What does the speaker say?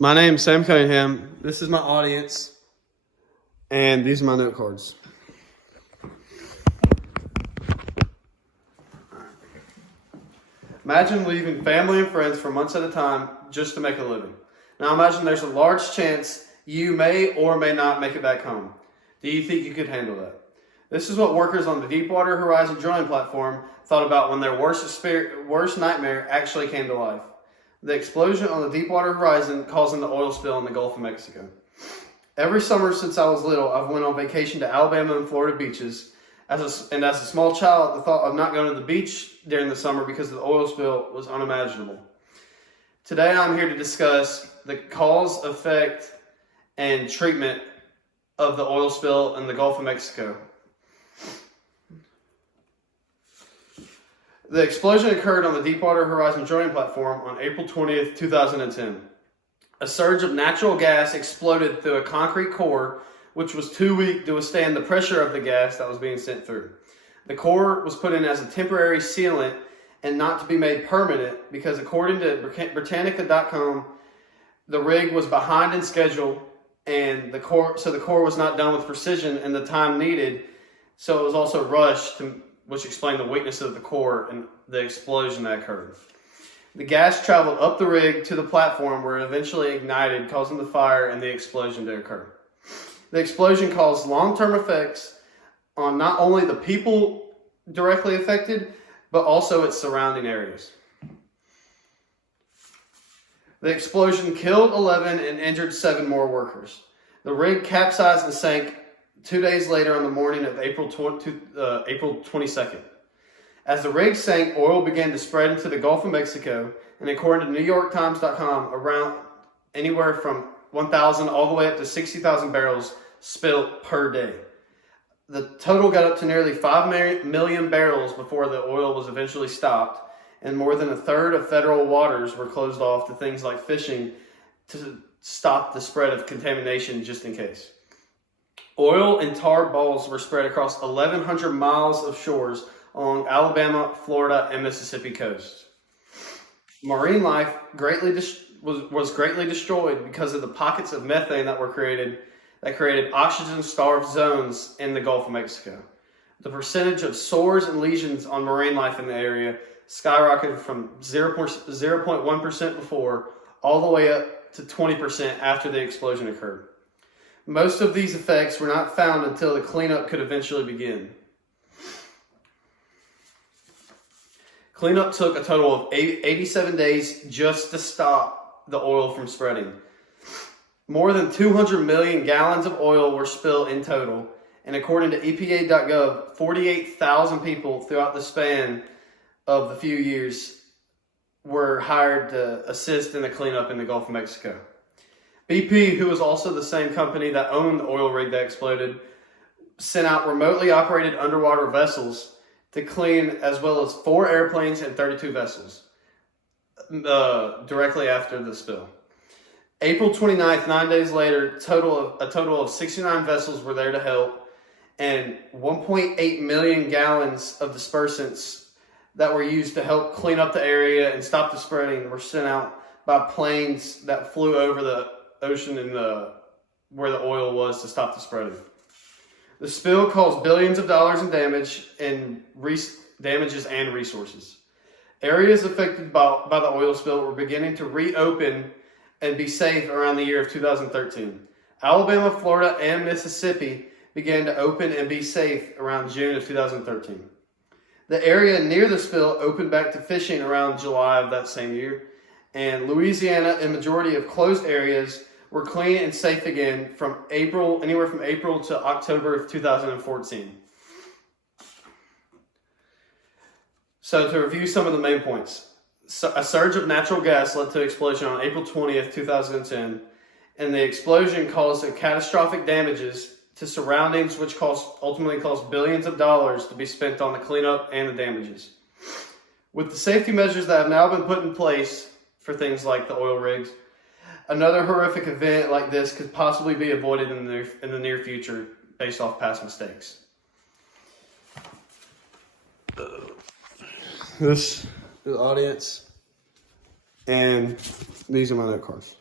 My name's Sam Cunningham. This is my audience, and these are my note cards. Imagine leaving family and friends for months at a time just to make a living. Now imagine there's a large chance you may or may not make it back home. Do you think you could handle that? This is what workers on the Deepwater Horizon drilling platform thought about when their worst nightmare actually came to life. The explosion on the Deepwater Horizon causing the oil spill in the Gulf of Mexico. Every summer since I was little, I've went on vacation to Alabama and Florida beaches. As a small child, the thought of not going to the beach during the summer because of the oil spill was unimaginable. Today, I'm here to discuss the cause, effect, and treatment of the oil spill in the Gulf of Mexico. The explosion occurred on the Deepwater Horizon drilling platform on April 20th, 2010. A surge of natural gas exploded through a concrete core, which was too weak to withstand the pressure of the gas that was being sent through. The core was put in as a temporary sealant and not to be made permanent because, according to Britannica.com, the rig was behind in schedule and the core was not done with precision and the time needed, so it was also rushed, which explained the weakness of the core and the explosion that occurred. The gas traveled up the rig to the platform where it eventually ignited, causing the fire and the explosion to occur. The explosion caused long-term effects on not only the people directly affected, but also its surrounding areas. The explosion killed 11 and injured 7 more workers. The rig capsized and sank 2 days later on the morning of April 22nd. As the rig sank, oil began to spread into the Gulf of Mexico, and according to NewYorkTimes.com, around anywhere from 1,000 all the way up to 60,000 barrels spilled per day. The total got up to nearly 5 million barrels before the oil was eventually stopped, and more than a third of federal waters were closed off to things like fishing to stop the spread of contamination just in case. Oil and tar balls were spread across 1,100 miles of shores along Alabama, Florida, and Mississippi coasts. Marine life was greatly destroyed because of the pockets of methane that created oxygen-starved zones in the Gulf of Mexico. The percentage of sores and lesions on marine life in the area skyrocketed from 0.1% before all the way up to 20% after the explosion occurred. Most of these effects were not found until the cleanup could eventually begin. Cleanup took a total of 87 days just to stop the oil from spreading. More than 200 million gallons of oil were spilled in total, and according to EPA.gov, 48,000 people throughout the span of the few years were hired to assist in the cleanup in the Gulf of Mexico. BP, who was also the same company that owned the oil rig that exploded, sent out remotely operated underwater vessels to clean, as well as 4 airplanes and 32 vessels directly after the spill. April 29th, 9 days later, a total of 69 vessels were there to help, and 1.8 million gallons of dispersants that were used to help clean up the area and stop the spreading were sent out by planes that flew over the ocean and where the oil was to stop the spreading. The spill caused billions of dollars in damages and resources. Areas affected by the oil spill were beginning to reopen and be safe around the year of 2013. Alabama, Florida, and Mississippi began to open and be safe around June of 2013. The area near the spill opened back to fishing around July of that same year, and Louisiana and majority of closed areas were clean and safe again anywhere from April to October of 2014. So to review some of the main points. A surge of natural gas led to an explosion on April 20th, 2010, and the explosion caused catastrophic damages to surroundings, which ultimately cost billions of dollars to be spent on the cleanup and the damages. With the safety measures that have now been put in place for things like the oil rigs, another horrific event like this could possibly be avoided in the near future based off past mistakes. This is the audience, and these are my note cards.